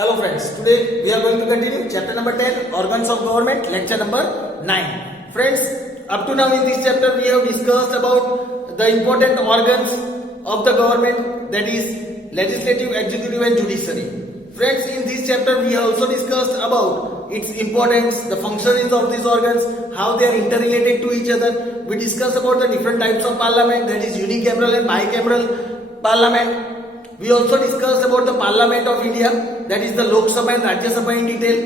Hello friends, today we are going to continue chapter number 10, organs of government, lecture number 9. Friends, up to now in this chapter we have discussed about the important organs of the government, that is legislative, executive and judiciary. Friends, in this chapter we have also discussed about its importance, the functions of these organs, how they are interrelated to each other. We discussed about the different types of parliament, that is unicameral and bicameral parliament. We also discussed about the Parliament of India, that is the Lok Sabha and Rajya Sabha in detail.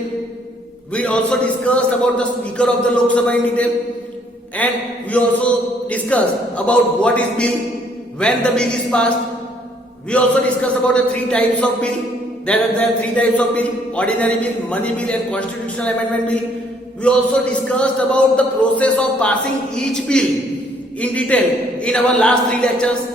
We also discussed about the Speaker of the Lok Sabha in detail. And we also discussed about what is bill, when the bill is passed. We also discussed about the three types of bill. There are three types of bill: ordinary bill, money bill and constitutional amendment bill. We also discussed about the process of passing each bill in detail in our last three lectures.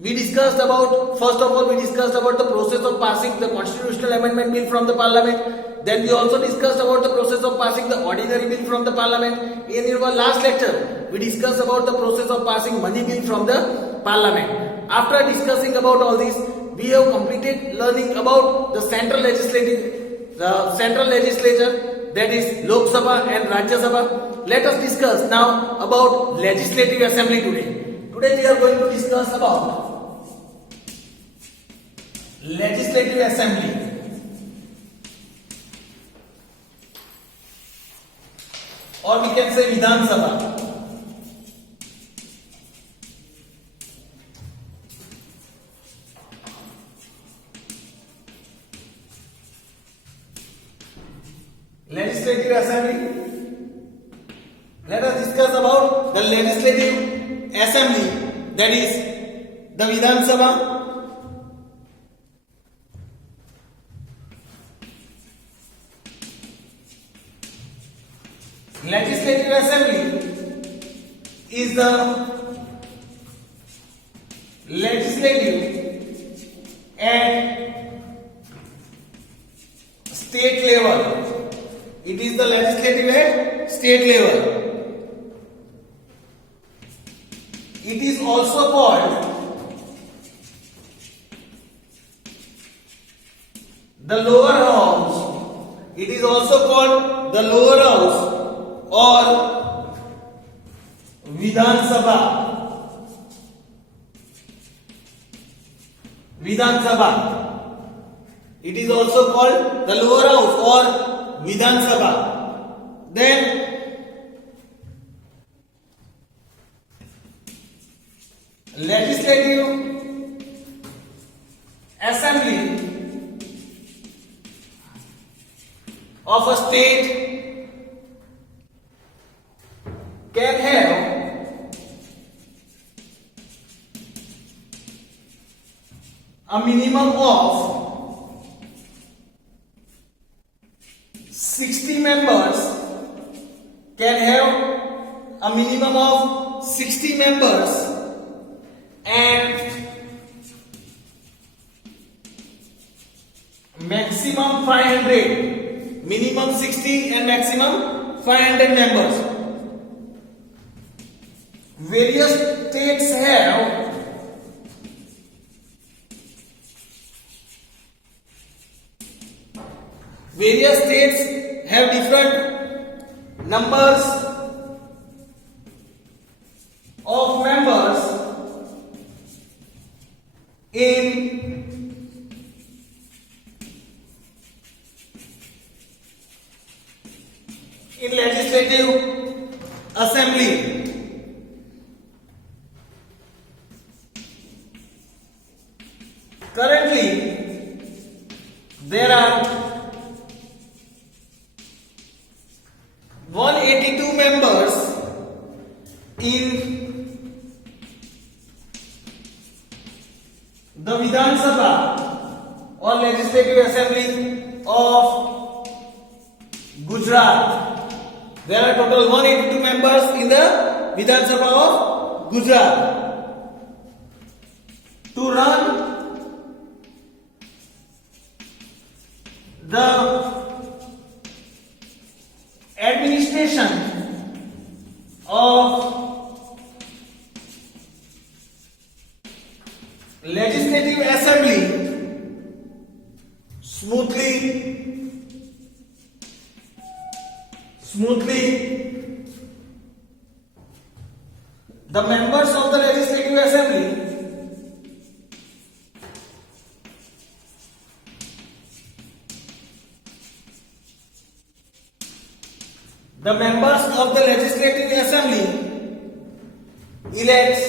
We discussed about, first of all, we discussed about the process of passing the constitutional amendment bill from the parliament. Then we also discussed about the process of passing the ordinary bill from the parliament. In our last lecture, we discussed about the process of passing money bill from the parliament. After discussing about all this, we have completed learning about the central legislature, that is Lok Sabha and Rajya Sabha. Let us discuss now about legislative assembly today. Today we are going to discuss about legislative assembly, or we can say Vidhan Sabha. Legislative assembly. Let us discuss about the legislative assembly, that is the Vidhan Sabha. Legislative assembly is the legislative at state level. It is the legislative at state level. It is also called the lower house. It is also called the lower house or Vidhan Sabha. Vidhan Sabha. It is also called the lower house or Vidhan Sabha. Then legislative assembly of a state can have a minimum of 60 members, can have a minimum of 60 members, and maximum 500, minimum 60 and maximum 500 members. Various states have different numbers of members in legislative assembly. Currently, there are 182 members in the Vidhan Sabha or Legislative Assembly of Gujarat. There are total 182 members in the Vidhan Sabha of Gujarat. To run the administration of Legislative Assembly smoothly smoothly. The members of the Legislative Assembly elects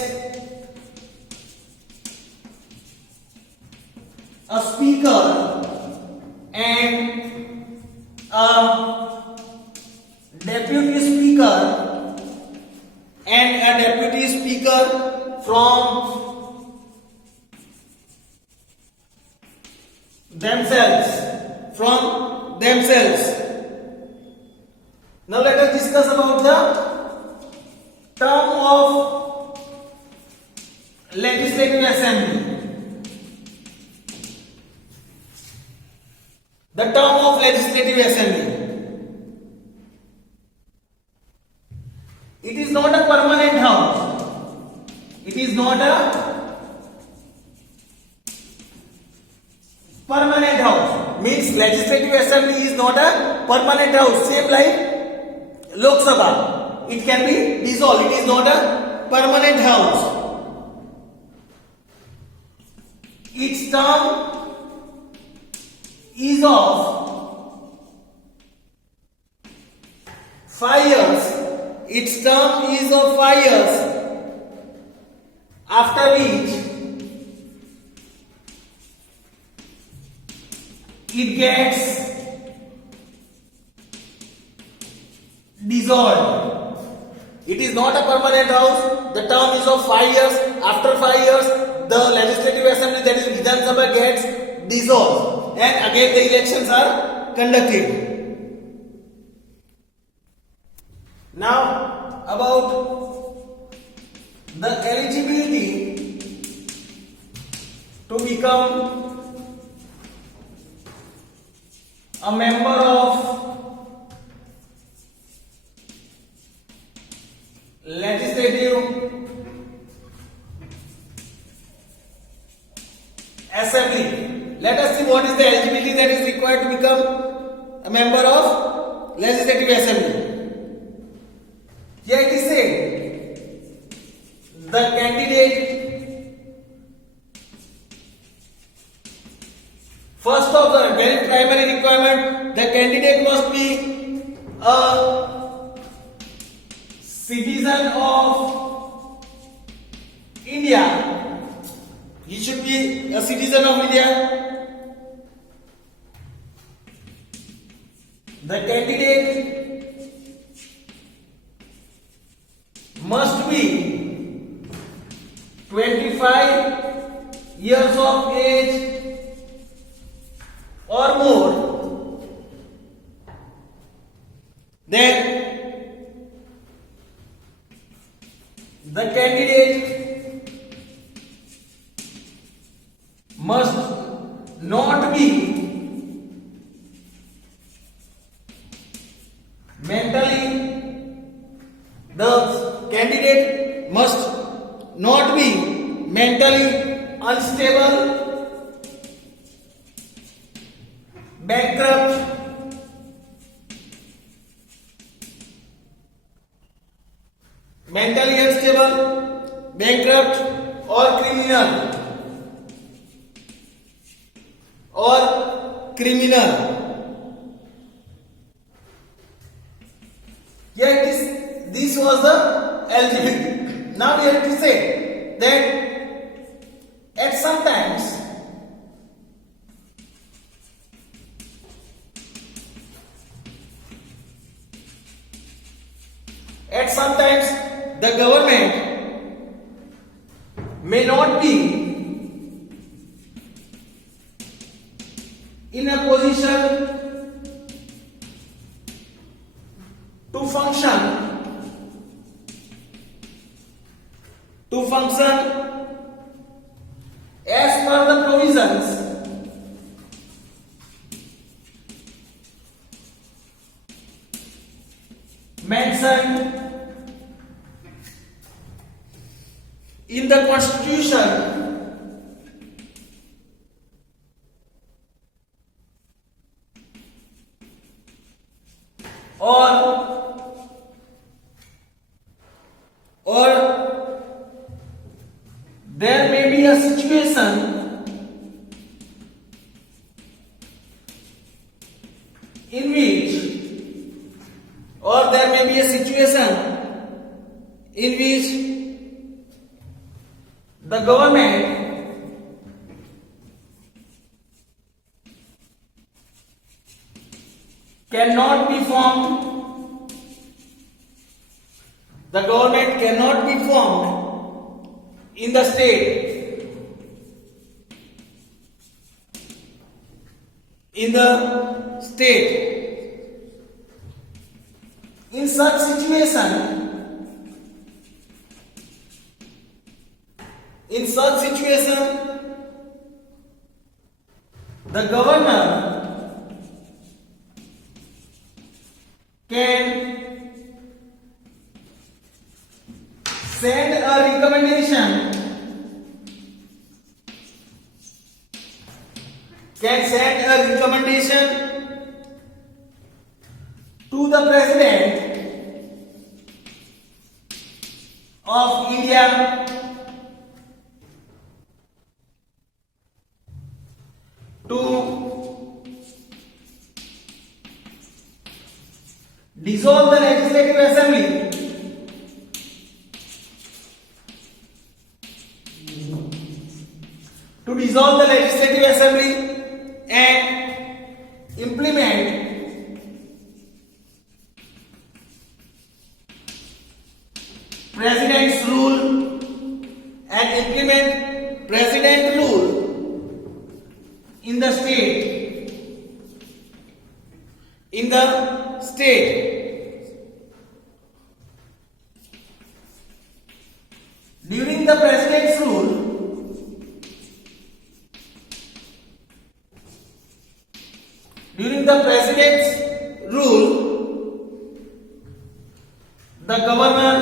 a speaker and a deputy speaker from themselves. Now let us discuss about the term of Legislative Assembly. The term of Legislative Assembly. It is not a permanent house. It is not a permanent house. Means Legislative Assembly is not a permanent house. Same like Lok Sabha. It can be dissolved. It is not a permanent house. Its term is of 5 years. Its term is of 5 years. After which it gets dissolved. It is not a permanent house. The term is of 5 years. After 5 years, the Legislative Assembly, that is Vidhan Sabha, gets dissolved, and again the elections are conducted. Now about the eligibility to become a member of Legislative Assembly. Let us see what is the eligibility that is required to become a member of Legislative Assembly. Here it is said, the candidate, first of the very primary requirement, the candidate must be a citizen of India. He should be a citizen of India. The candidate must be 25 years of age or more. Then the candidate must not be mentally, the candidate must not be mentally unstable, bankrupt, mentally unstable, bankrupt, or criminal. Yet this was the eligibility. Now we have to say that at sometimes the government may not be in a position to function as per the provisions mentioned in the Constitution or or there may be a situation in which the government cannot be formed. The government cannot be formed in the state. In the state. In such situation, the governor can send a recommendation to the President of India to dissolve the Legislative Assembly and implement President's rule in the state. During the President's rule, the governor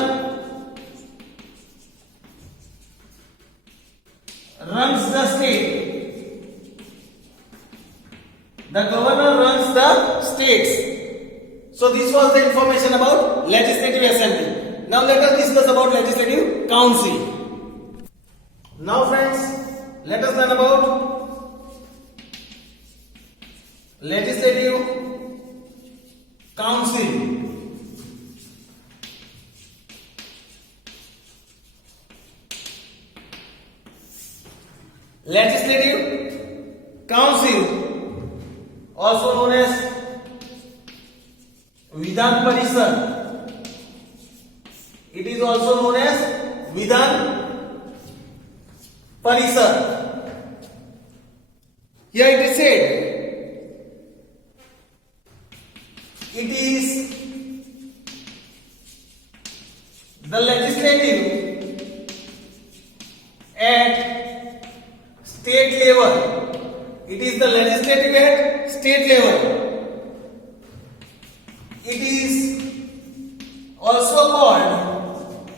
runs the state. So this was the information about Legislative Assembly. Now let us discuss about Legislative Council. Now friends, let us learn about Legislative Council. Legislative Council, also known as Vidhan Parishad. It is also known as Vidhan Parishad. Here it is said, it is the legislative at state level. It is the legislative at state level. It is also called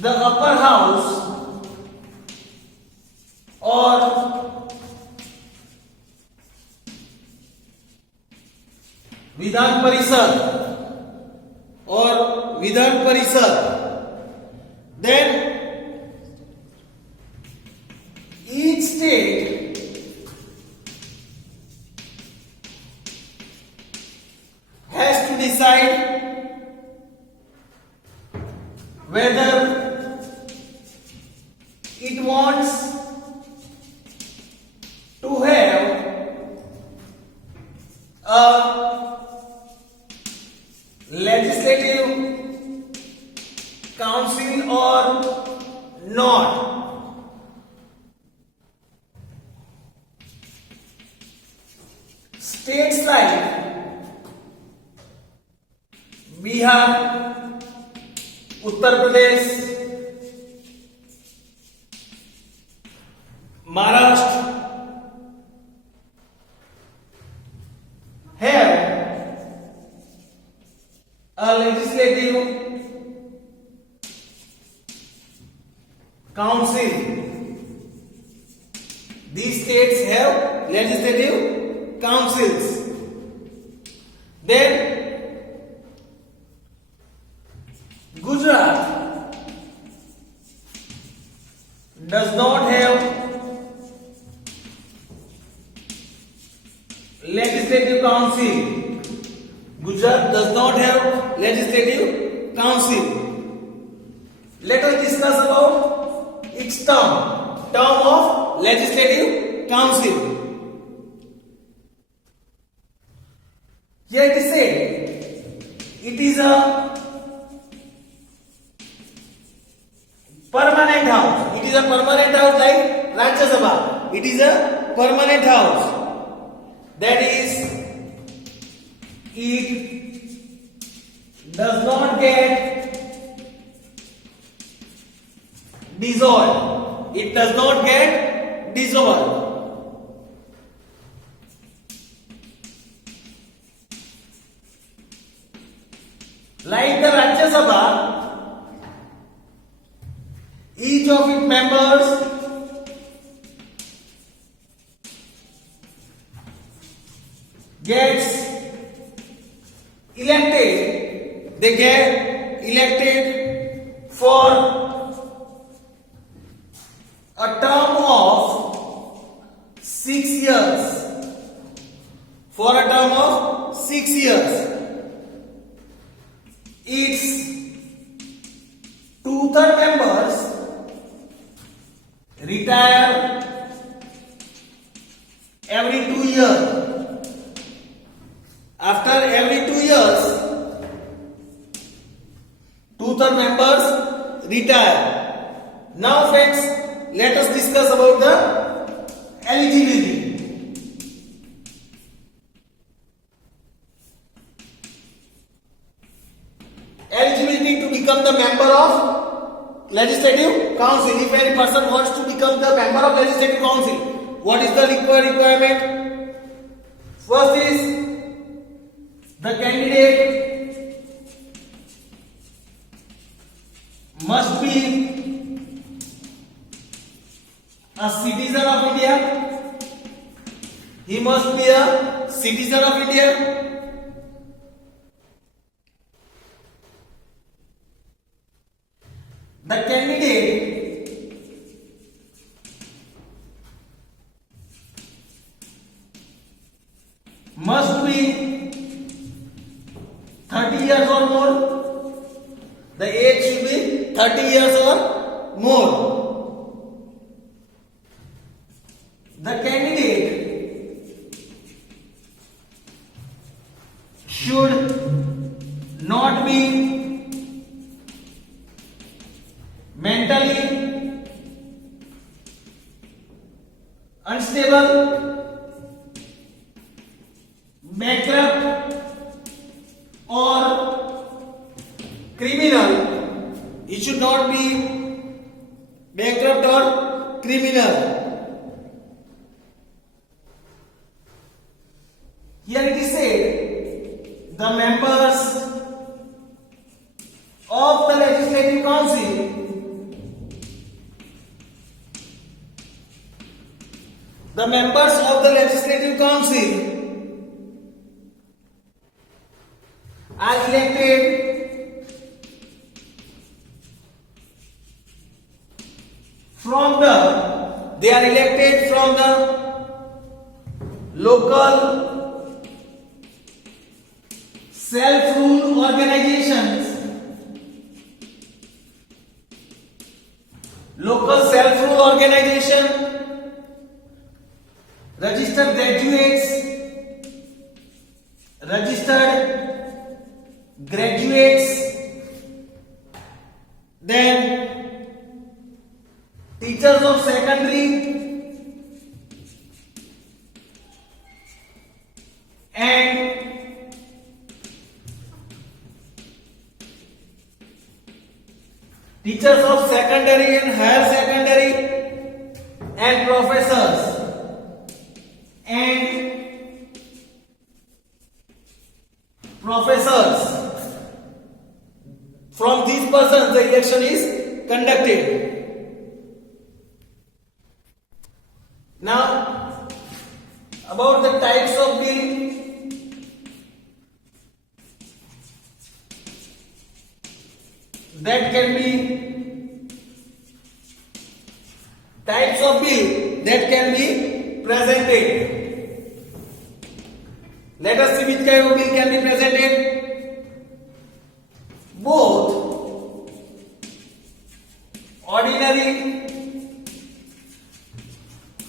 the upper house or Vidhan Parishad Then each state has to decide whether it wants to have a legislative council or not. States like Bihar, Uttar Pradesh, Maharashtra have a legislative council. These states have legislative councils. Then Gujarat does not have legislative council. Gujarat does not not have legislative council. Let us discuss about its term of legislative council. Here it is said it is a permanent house. It is a permanent house like Rajya Sabha. It is a permanent house. That is, it does not get dissolved. It does not get dissolved. Like the Rajya Sabha, each of its members gets elected. They get elected for a term of 6 years. For a term of 6 years. Its 2/3 members retire every 2 years. After every 2 years, 2/3 members retire. Now friends, let us discuss about the eligibility. Eligibility to become the member of legislative council. If any person wants to become the member of legislative council, what is the requirement? First is the candidate must be a citizen of India. He must be a citizen of India. The candidate must be 30 years or more. The age should be 30 years or more. The candidate should not be mentally unstable, bankrupt, or criminal. He should not be bankrupt or criminal. Here it is said the members of the legislative council are elected from the local self-rule organizations. Local self-rule organization, registered graduates, then teachers of secondary and teachers of secondary and higher secondary and professors from these persons the election is conducted. Now about the types of bill. That can be types of bill that can be presented. Let us see which kind of bill can be presented. ordinary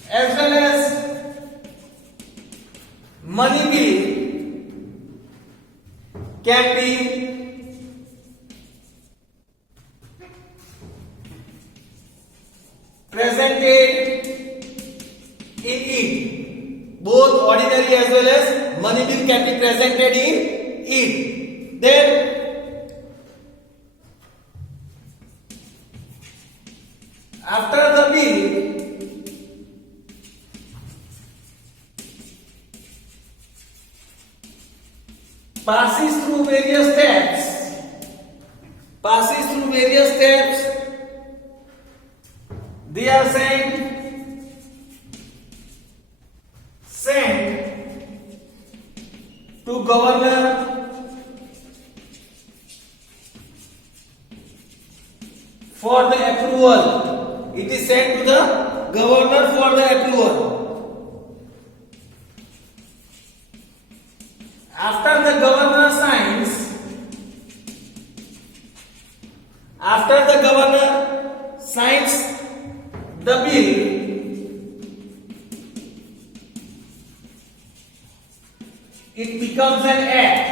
as well as money bill can be presented in it. Both ordinary as well as money bill can be presented in it. Then after the bill passes through various steps, they are sent to governor for the approval. It is sent to the governor for the approval. After the governor signs the bill, it becomes an act,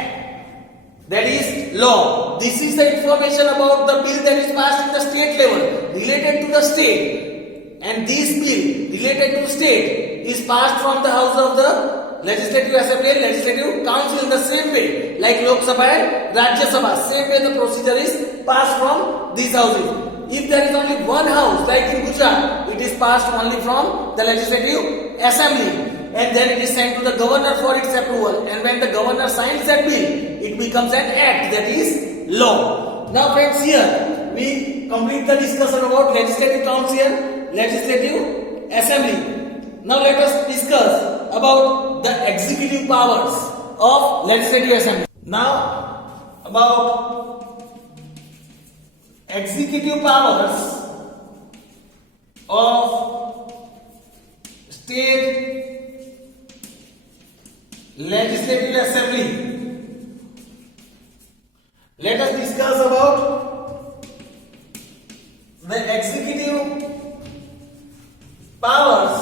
that is law. This is the information about the bill that is passed in the state level related to the state, and this bill related to state is passed from the house of the Legislative Assembly and Legislative Council in the same way like Lok Sabha and Rajya Sabha. Same way the procedure is passed from these houses. If there is only one house like in Gujarat, it is passed only from the Legislative Assembly and then it is sent to the governor for its approval, and when the governor signs that bill, it becomes an act, that is law. Now friends, here we complete the discussion about Legislative Council, Legislative Assembly. Now let us discuss about the executive powers of Legislative Assembly. Now about executive powers of state Legislative Assembly. Let us discuss about the executive powers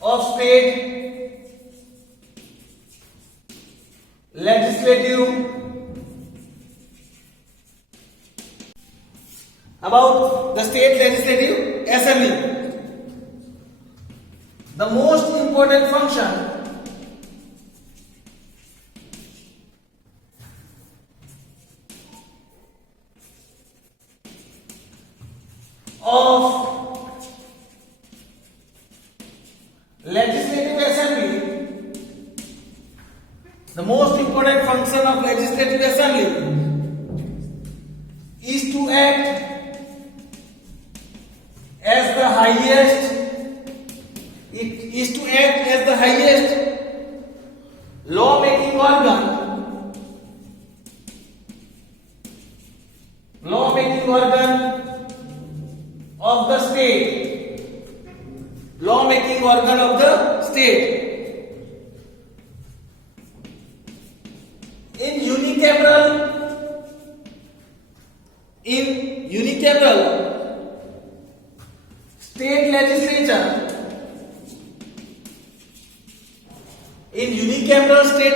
of state legislative. About the state legislative assembly, the most important function of legislative assembly, the most important function of legislative assembly is to act as the highest, law-making organ of the state, in unicameral state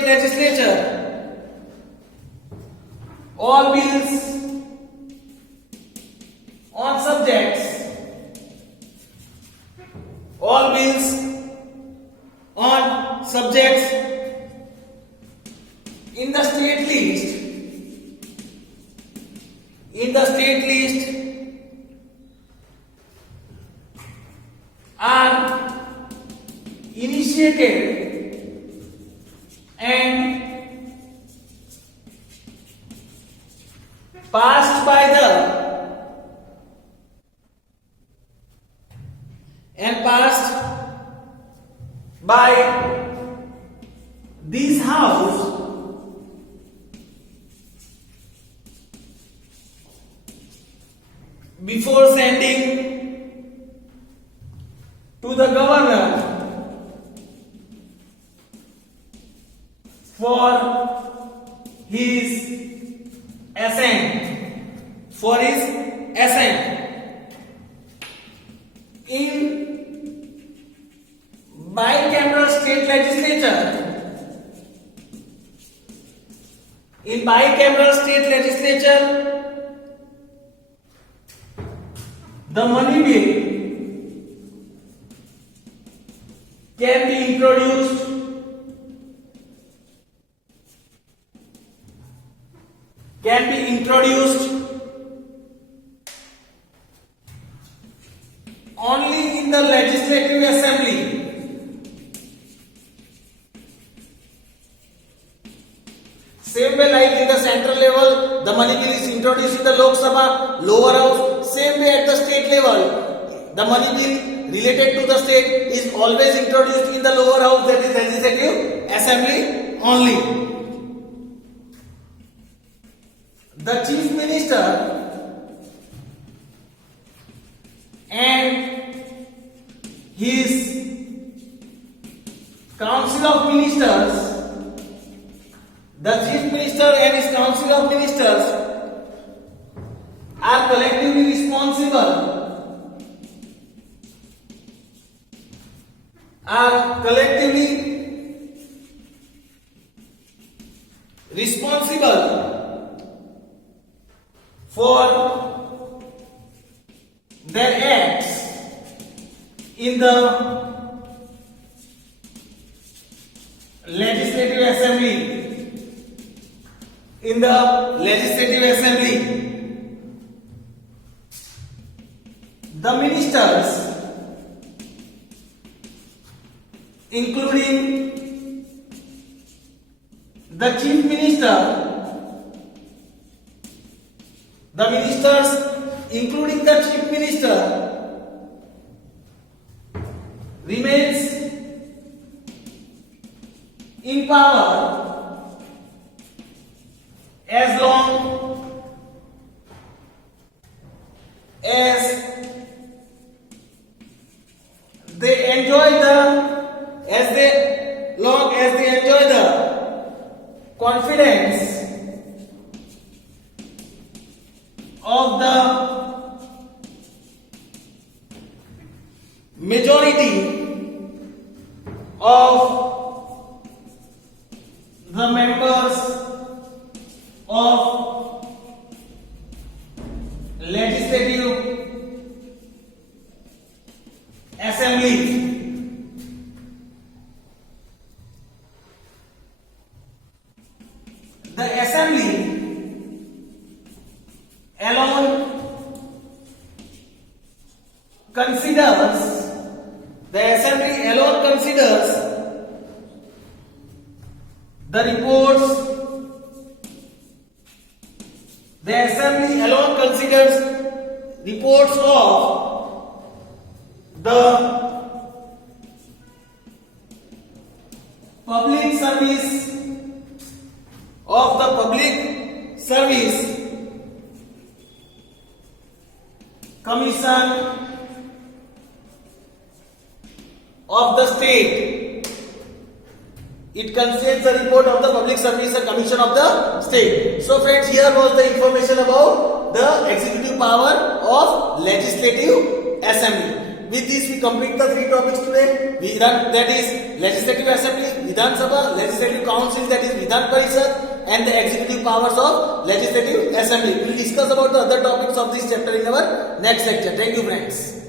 legislature, all bills on subjects in the state list are initiated and passed by this house before sending to the governor for his assent. In bicameral state legislature, the money bill can be introduced only in the legislative assembly. Same way like in the central level, the money bill is introduced in the Lok Sabha, lower house. Same way at the state level, the money bill related to the state is always introduced in the lower house, that is legislative assembly only. The chief minister and his council of ministers, the chief minister and his council of ministers are collectively responsible for their acts in the legislative assembly. The ministers, including the chief minister, remains in power as long as they enjoy the confidence of the majority of the members of legislative assembly. The assembly alone considers the reports. The assembly alone considers reports of the public service commission of the state. It contains the report of the Public Service Commission of the state. So friends, here was the information about the executive power of legislative assembly. With this we complete the 3 topics today. That is legislative assembly, Vidhan Sabha, legislative council, that is Vidhan Parishad, and the executive powers of legislative assembly. We will discuss about the other topics of this chapter in our next lecture. Thank you friends.